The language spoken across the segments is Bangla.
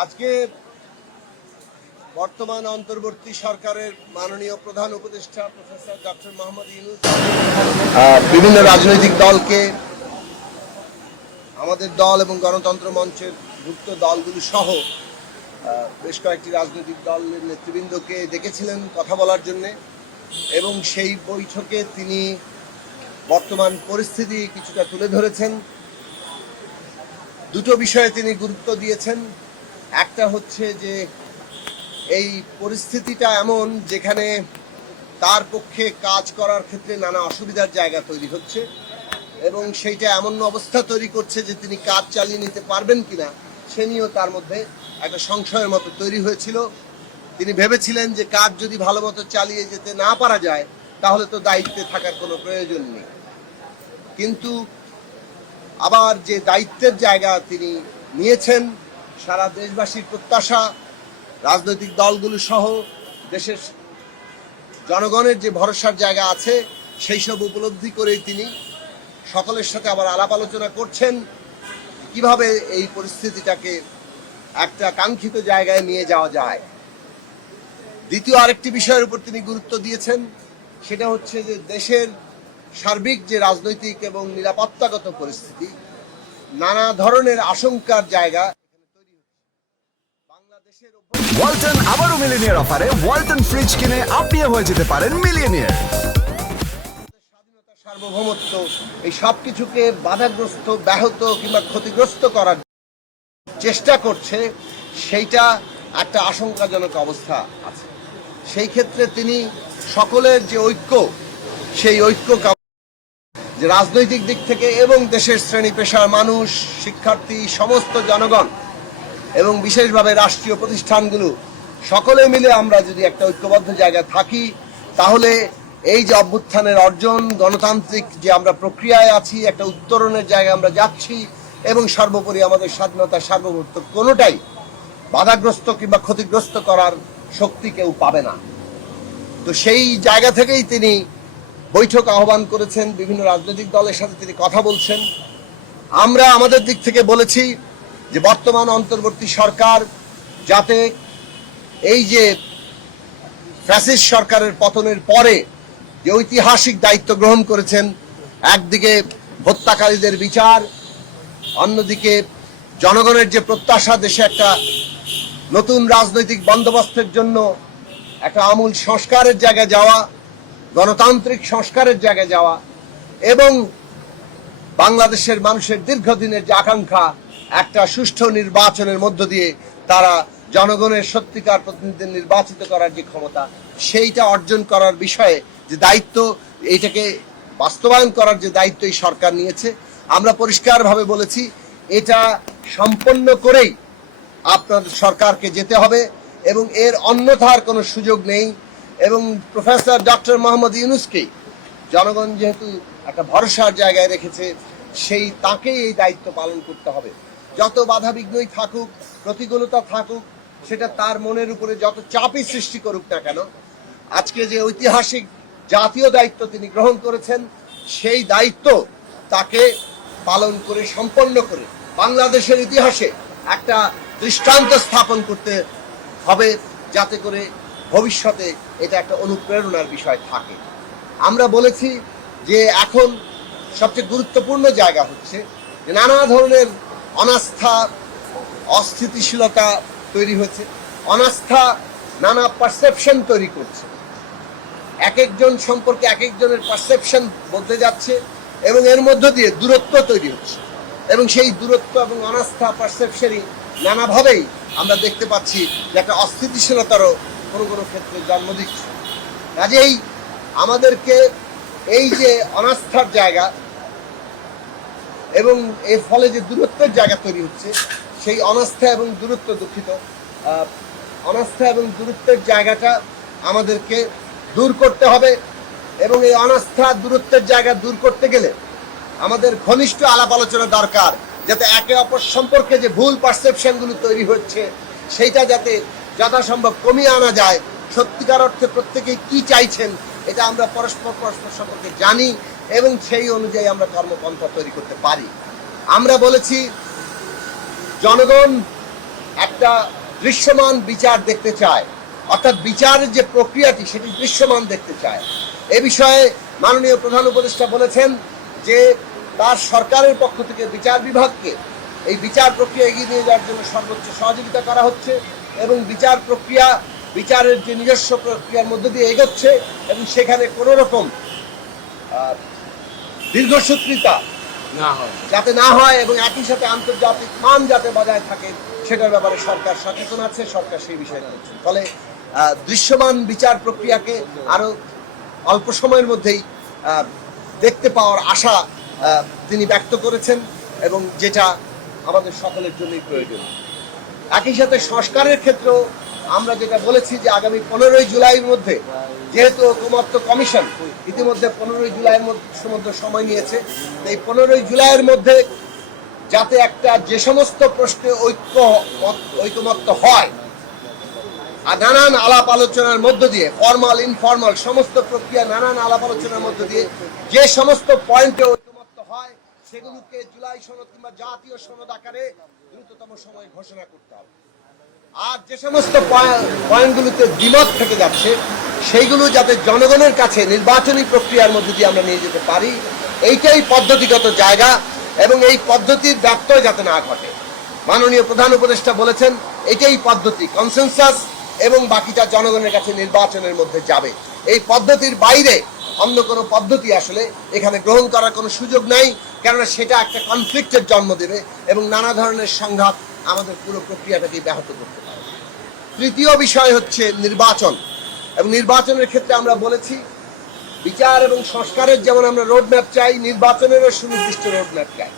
আজকে বর্তমান অন্তর্বর্তী সরকারের মাননীয় প্রধান উপদেষ্টা প্রফেসর ডক্টর মোহাম্মদ ইউনূস বিভিন্ন রাজনৈতিক দলকে, আমাদের দল এবং গণতন্ত্র মঞ্চের ভুক্ত দলগুলো সহ বেশ কয়েকটি রাজনৈতিক দলের নেতৃবৃন্দকে ডেকেছিলেন কথা বলার জন্য। এবং সেই বৈঠকে তিনি বর্তমান পরিস্থিতি কিছুটা তুলে ধরেছেন। দুটো বিষয়ে তিনি গুরুত্ব দিয়েছেন। একটা হচ্ছে যে এই পরিস্থিতিটা এমন যেখানে তার পক্ষে কাজ করার ক্ষেত্রে নানা অসুবিধার জায়গা তৈরি হচ্ছে এবং সেইটা এমন অবস্থা তৈরি করছে যে তিনি কাজ চালিয়ে নিতে পারবেন কিনা সে নিয়েও তার মধ্যে একটা সংশয়ের মতো তৈরি হয়েছিল। তিনি ভেবেছিলেন যে কাজ যদি ভালো মতো চালিয়ে যেতে না পারা যায় তাহলে তো দায়িত্বে থাকার কোনো প্রয়োজন নেই। কিন্তু আবার যে দায়িত্বের জায়গা তিনি নিয়েছেন, সারা দেশবাসীর প্রত্যাশা, রাজনৈতিক দলগুলো সহ দেশের জনগণের যে ভরসার জায়গা আছে সেই সব উপলব্ধি করেই তিনি সকলের সাথে আবার আলাপ আলোচনা করছেন কিভাবে এই পরিস্থিতিটাকে একটা কাঙ্ক্ষিত জায়গায় নিয়ে যাওয়া যায়। দ্বিতীয় আরেকটি বিষয়ের উপর তিনি গুরুত্ব দিয়েছেন, সেটা হচ্ছে যে দেশের সার্বিক যে রাজনৈতিক এবং নিরাপত্তাগত পরিস্থিতি, নানা ধরনের আশঙ্কার জায়গা বাংলাদেশের। ওয়ালটন আবারও মিলিনিয়ার অফারে ওয়ালটন ফ্রিজ কিনে আপনিও হয়ে যেতে পারেন মিলিয়নিয়ার। স্বাধীনতা, সার্বভৌমত্ব এই সব কিছুকে বাধাগ্রস্ত, ব্যাহত কিংবা ক্ষতিগ্রস্ত করার চেষ্টা করছে, সেইটা একটা আশঙ্কাজনক অবস্থা আছে। সেই ক্ষেত্রে তিনি সকলের যে ঐক্য, সেই ঐক্য যে রাজনৈতিক দিক থেকে এবং দেশের শ্রেণী পেশার মানুষ, শিক্ষার্থী, সমস্ত জনগণ এবং বিশেষভাবে রাষ্ট্রীয় প্রতিষ্ঠানগুলো সকলে মিলে আমরা যদি একটা ঐক্যবদ্ধ জায়গায় থাকি তাহলে এই যে অভ্যুত্থানের অর্জন, গণতান্ত্রিক যে আমরা প্রক্রিয়ায় আছি, একটা উত্তরণের জায়গায় আমরা যাচ্ছি এবং সর্বোপরি আমাদের স্বাধীনতা, সার্বভৌমত্ব কোনোটাই বাধাগ্রস্ত কিংবা ক্ষতিগ্রস্ত করার শক্তি কেউ পাবে না। তো সেই জায়গা থেকেই তিনি বৈঠক আহ্বান করেছেন, বিভিন্ন রাজনৈতিক দলের সাথে তিনি কথা বলছেন। আমরা আমাদের দিক থেকে বলেছি যে বর্তমান অন্তর্বর্তী সরকার যাতে এই যে ফ্যাসিস্ট সরকারের পতনের পরে যে ঐতিহাসিক দায়িত্ব গ্রহণ করেছেন, একদিকে হত্যাকারীদের বিচার, অন্যদিকে জনগণের যে প্রত্যাশা দেশে একটা নতুন রাজনৈতিক বন্দোবস্তের জন্য একটা আমূল সংস্কারের জায়গায় যাওয়া, গণতান্ত্রিক সংস্কারের জায়গায় যাওয়া এবং বাংলাদেশের মানুষের দীর্ঘদিনের যে আকাঙ্ক্ষা একটা সুষ্ঠু নির্বাচনের মধ্য দিয়ে তারা জনগণের সত্যিকার প্রতিনিধি নির্বাচিত করার যে ক্ষমতা, সেইটা অর্জন করার বিষয়ে যে দায়িত্ব, এইটাকে বাস্তবায়ন করার যে দায়িত্ব এই সরকার নিয়েছে, আমরা পরিষ্কারভাবে বলেছি এটা সম্পন্ন করেই আপনাদের সরকারকে যেতে হবে এবং এর অন্যথার কোনো সুযোগ নেই। এবং প্রফেসর ডক্টর মোহাম্মদ ইউনূসকে জনগণ যেহেতু একটা ভরসার জায়গায় রেখেছে, সেই তাকেই এই দায়িত্ব পালন করতে হবে। যত বাধা বিঘ্নই থাকুক, প্রতিকূলতা থাকুক, সেটা তার মনের উপরে যত চাপই সৃষ্টি করুক না কেন, আজকে যে ঐতিহাসিক জাতীয় দায়িত্ব তিনি গ্রহণ করেছেন, সেই দায়িত্ব তাকে পালন করে সম্পন্ন করে বাংলাদেশের ইতিহাসে একটা দৃষ্টান্ত স্থাপন করতে হবে, যাতে করে ভবিষ্যতে এটা একটা অনুপ্রেরণার বিষয় থাকে। আমরা বলেছি যে এখন সবচেয়ে গুরুত্বপূর্ণ জায়গা হচ্ছে যে নানা ধরনের অনাস্থা, অস্থিতিশীলতা তৈরি হয়েছে, অনাস্থা নানা পারসেপশন তৈরি করছে, এক একজন সম্পর্কে এক একজনের পারসেপশন বদলে যাচ্ছে এবং এর মধ্য দিয়ে দূরত্ব তৈরি হচ্ছে এবং সেই দূরত্ব এবং অনাস্থা, পারসেপশনই নানাভাবেই আমরা দেখতে পাচ্ছি যে একটা অস্থিতিশীলতারও কোনো কোনো ক্ষেত্রে জন্ম দিচ্ছে। কাজেই আমাদেরকে এই যে অনাস্থার জায়গা এবং এর ফলে যে দূরত্বের জায়গা তৈরি হচ্ছে, সেই অনাস্থা এবং দূরত্ব, অনাস্থা এবং দূরত্বের জায়গাটা আমাদেরকে দূর করতে হবে এবং এই অনাস্থা, দূরত্বের জায়গা দূর করতে গেলে আমাদের ঘনিষ্ঠ আলাপ আলোচনা দরকার, যাতে একে অপর সম্পর্কে যে ভুল পারসেপশনগুলো তৈরি হচ্ছে সেইটা যাতে যথাসম্ভব কমিয়ে আনা যায়। সত্যিকার অর্থে প্রত্যেকেই কি চাইছেন এটা আমরা পরস্পর সম্পর্কে জানি এবং সেই অনুযায়ী আমরা কর্মপন্থা তৈরি করতে পারি। আমরা বলেছি জনগণ একটা দৃশ্যমান বিচার দেখতে চায়, অর্থাৎ বিচারের যে প্রক্রিয়াটি সেটি দৃশ্যমান দেখতে চায়। এ বিষয়ে মাননীয় প্রধান উপদেষ্টা বলেছেন যে তার সরকারের পক্ষ থেকে বিচার বিভাগকে এই বিচার প্রক্রিয়া এগিয়ে নিয়ে যাওয়ার জন্য সর্বোচ্চ সহযোগিতা করা হচ্ছে এবং বিচার প্রক্রিয়া বিচারের যে নিজস্ব প্রক্রিয়ার মধ্য দিয়ে এগোচ্ছে এবং সেখানে কোনো রকম দীর্ঘসূত্রিতা যাতে না হয় এবং একই সাথে আন্তর্জাতিক মান যাতে বজায় থাকে সেটার ব্যাপারে সরকার সচেতন আছে, সরকার সেই বিষয়ে করছে। ফলে দৃশ্যমান বিচার প্রক্রিয়াকে আরো অল্প সময়ের মধ্যেই দেখতে পাওয়ার আশা তিনি ব্যক্ত করেছেন এবং যেটা আমাদের সকলের জন্যই প্রয়োজন। একই সাথে সংস্কারের ক্ষেত্রেও আমরা যেটা বলেছি যে আগামী 15ই জুলাইয়ের মধ্যে, যেহেতু ঐকমত্য কমিশন ইতিমধ্যে 15ই জুলাইয়ের মধ্যে সময় নিয়েছে, এই 15ই জুলাইয়ের মধ্যে যাতে একটা যে সমস্ত প্রশ্নে ঐকমত্য হয় আর নানান আলাপ আলোচনার মধ্য দিয়ে ফর্মাল ইনফর্মাল সমস্ত প্রক্রিয়া নানান আলাপ আলোচনার মধ্য দিয়ে যে সমস্ত পয়েন্টে ঐকমত্য হয় সেগুলোকে জুলাই সনদ কিংবা জাতীয় সনদ আকারে দ্রুততম সময়ে ঘোষণা করতে হবে। আর যে সমস্ত পয়েন্টগুলোতে দ্বিমত থেকে যাচ্ছে সেইগুলো যাতে জনগণের কাছে নির্বাচনী প্রক্রিয়ার মধ্যে দিয়ে আমরা নিয়ে যেতে পারি, এইটাই পদ্ধতিগত জায়গা এবং এই পদ্ধতির ব্যত্যয় যাতে না ঘটে। মাননীয় প্রধান উপদেষ্টা বলেছেন এটাই পদ্ধতি, কনসেনসাস এবং বাকিটা জনগণের কাছে নির্বাচনের মধ্যে যাবে। এই পদ্ধতির বাইরে অন্য কোনো পদ্ধতি আসলে এখানে গ্রহণ করার কোনো সুযোগ নাই, কেননা সেটা একটা কনফ্লিক্টের জন্ম দেবে এবং নানা ধরনের সংঘাত আমাদের পুরো প্রক্রিয়াটাকে ব্যাহত করতে পারে। তৃতীয় বিষয় হচ্ছে নির্বাচন, এবং নির্বাচনের ক্ষেত্রে আমরা বলেছি বিচার এবং সংস্কারের যেমন আমরা রোডম্যাপ চাই, নির্বাচনেরও সুনির্দিষ্ট রোডম্যাপ চাই।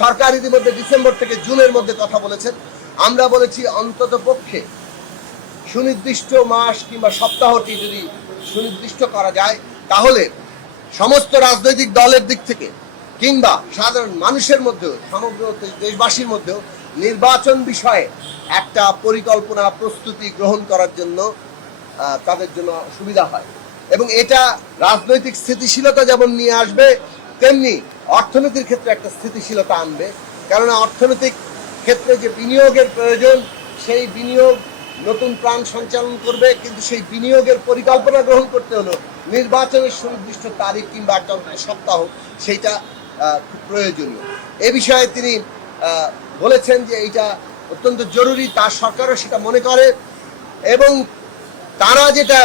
সরকার ইতিমধ্যে ডিসেম্বর থেকে জুনের মধ্যে কথা বলেছেন, আমরা বলেছি অন্তত পক্ষে সুনির্দিষ্ট মাস কিংবা সপ্তাহটি যদি সুনির্দিষ্ট করা যায় তাহলে সমস্ত রাজনৈতিক দলের দিক থেকে কিংবা সাধারণ মানুষের মধ্যেও সমগ্র দেশবাসীর মধ্যেও নির্বাচন বিষয়ে একটা পরিকল্পনা প্রস্তুতি গ্রহণ করার জন্য তাদের জন্য সুবিধা হয় এবং এটা রাজনৈতিক স্থিতিশীলতা যেমন নিয়ে আসবে তেমনি অর্থনীতির ক্ষেত্রে একটা স্থিতিশীলতা আনবে। কেননা অর্থনৈতিক ক্ষেত্রে যে বিনিয়োগের প্রয়োজন সেই বিনিয়োগ নতুন প্রাণ সঞ্চালন করবে, কিন্তু সেই বিনিয়োগের পরিকল্পনা গ্রহণ করতে হলো নির্বাচনের সুনির্দিষ্ট তারিখ কিংবা একটা সপ্তাহ সেইটা খুব প্রয়োজনীয়। এ বিষয়ে তিনি বলেছেন যে এইটা অত্যন্ত জরুরি, তার সরকারও সেটা মনে করে এবং তারা যেটা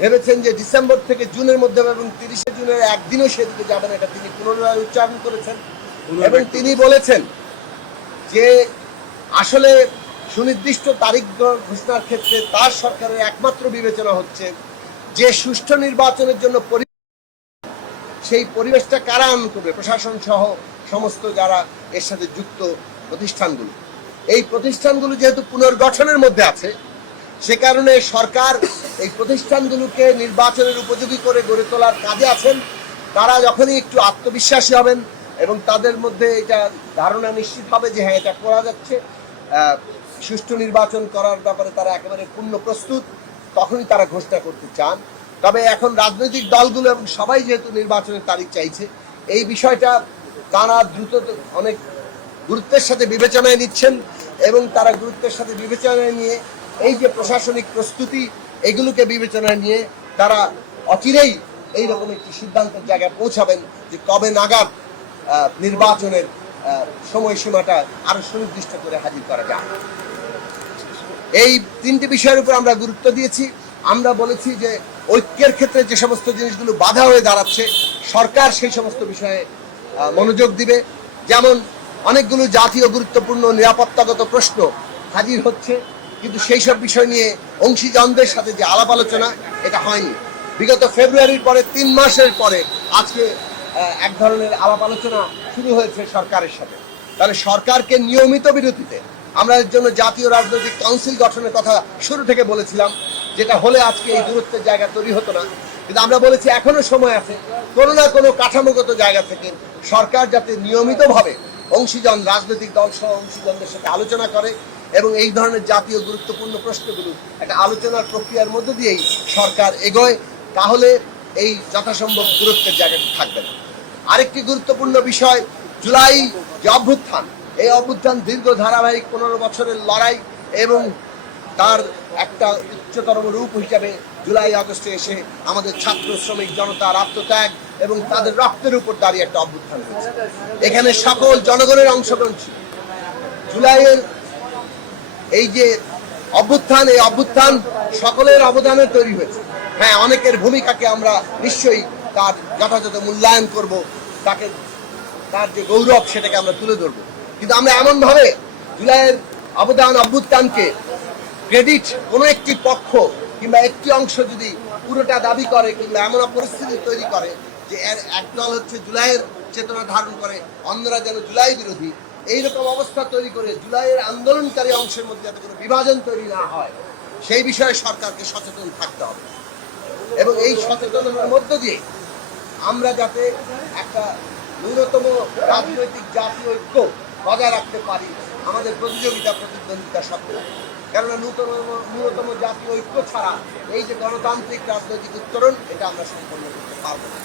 ভেবেছেন যে ডিসেম্বর থেকে জুনের মধ্যে এবং 30শে জুনের একদিনও সেদিকে যাবেন, এটা তিনি পুনরায় উচ্চারণ করেছেন এবং তিনি বলেছেন যে আসলে সুনির্দিষ্ট তারিখ ঘোষণার ক্ষেত্রে তার সরকারের একমাত্র বিবেচনা হচ্ছে যে সুষ্ঠু নির্বাচনের জন্য সেই পরিবেশটা কারা আনয়ন করবে, প্রশাসন সহ সমস্ত যারা এর সাথে যুক্ত প্রতিষ্ঠানগুলো। এই প্রতিষ্ঠানগুলো যেহেতু পুনর্গঠনের মধ্যে আছে সে কারণে সরকার এই প্রতিষ্ঠানগুলোকে নির্বাচনের উপযোগী করে গড়ে তোলার কাজে আছেন। তারা যখনই একটু আত্মবিশ্বাসী হবেন এবং তাদের মধ্যে এটা ধারণা নিশ্চিত হবে যে হ্যাঁ এটা করা যাচ্ছে, সুষ্ঠু নির্বাচন করার ব্যাপারে তারা একেবারে পূর্ণ প্রস্তুত, তখনই তারা ঘোষণা করতে চান। তবে এখন রাজনৈতিক দলগুলো এবং সবাই যেহেতু নির্বাচনের তারিখ চাইছে, এই বিষয়টা তারা দ্রুত অনেক গুরুত্বের সাথে বিবেচনায় নিচ্ছেন এবং তারা গুরুত্বের সাথে বিবেচনায় নিয়ে এই যে প্রশাসনিক প্রস্তুতি এগুলোকে বিবেচনায় নিয়ে তারা অচিরেই এইরকম একটি সিদ্ধান্তের জায়গায় পৌঁছাবেন যে কবে নাগাদ নির্বাচনের সময়সীমাটা আরো সুনির্দিষ্ট করে হাজির করা যায়। এই তিনটি বিষয়ের উপর আমরা গুরুত্ব দিয়েছি। আমরা বলেছি যে ঐক্যের ক্ষেত্রে যে সমস্ত জিনিসগুলো বাধা হয়ে দাঁড়াচ্ছে সরকার সেই সমস্ত বিষয়ে মনোযোগ দিবে। যেমন অনেকগুলো জাতীয় গুরুত্বপূর্ণ নিরাপত্তাগত প্রশ্ন হাজির হচ্ছে, কিন্তু সেই সব বিষয় নিয়ে অংশীজনদের সাথে যে আলাপ আলোচনা এটা হয়নি। বিগত ফেব্রুয়ারির পরে 3 মাসের পরে আজকে এক ধরনের আলাপ আলোচনা শুরু হয়েছে সরকারের সাথে। তাহলে সরকারকে নিয়মিত বিরতিতে আমরা এর জন্য জাতীয় রাজনৈতিক কাউন্সিল গঠনের কথা শুরু থেকে বলেছিলাম, যেটা হলে আজকে এই দূরত্বের জায়গা তৈরি হতো না। কিন্তু আমরা বলেছি এখনো সময় আছে কোনো না কোনো কাঠামোগত জায়গা থেকে সরকার যাতে নিয়মিতভাবে অংশীজন রাজনৈতিক দল সহ অংশীজনদের সাথে আলোচনা করে এবং এই ধরনের জাতীয় গুরুত্বপূর্ণ প্রশ্নগুলো একটা আলোচনার প্রক্রিয়ার মধ্য দিয়েই সরকার এগোয়, তাহলে এই যথাসম্ভব দূরত্বের জায়গাটি থাকবে না। আরেকটি গুরুত্বপূর্ণ বিষয় জুলাই যে অভ্যুত্থান, এই অভ্যুত্থান দীর্ঘ ধারাবাহিক 15 বছরের লড়াই এবং তার একটা উচ্চতর রূপ হিসাবে জুলাই আগস্টে এসে আমাদের ছাত্র শ্রমিক জনতার আত্মত্যাগ এবং তাদের রক্তের উপর দাঁড়িয়ে একটা অভ্যুত্থান হয়েছে। এখানে সকল জনগণের অংশগ্রহণ ছিল। জুলাইয়ের এই যে অভ্যুত্থান, এই অভ্যুত্থান সকলের অবদানে তৈরি হয়েছে। হ্যাঁ, অনেকের ভূমিকাকে আমরা নিশ্চয়ই তার যথাযথ মূল্যায়ন করব, তাকে তার যে গৌরব সেটাকে আমরা তুলে ধরবো, কিন্তু আমরা এমনভাবে জুলাইয়ের অবদান অভ্যুত্থানকে ক্রেডিট কোনো একটি পক্ষ কিংবা একটি অংশ যদি পুরোটা দাবি করে কিংবা এমন পরিস্থিতি তৈরি করে যে এর একদল হচ্ছে জুলাইয়ের চেতনা ধারণ করে, অন্যরা যেন জুলাই বিরোধী, এইরকম অবস্থা তৈরি করে জুলাইয়ের আন্দোলনকারী অংশের মধ্যে যাতে কোনো বিভাজন তৈরি না হয় সেই বিষয়ে সরকারকে সচেতন থাকতে হবে। এবং এই সচেতনতার মধ্য দিয়ে আমরা যাতে একটা ন্যূনতম রাজনৈতিক জাতীয় ঐক্য বজায় রাখতে পারি আমাদের প্রতিযোগিতা প্রতিদ্বন্দ্বিতা সত্ত্বেও। কেননা ন্যূনতম জাতীয় ঐক্য ছাড়া এই যে গণতান্ত্রিক রাজনৈতিক উত্তরণ, এটা আমরা সম্পন্ন করতে পারবো না।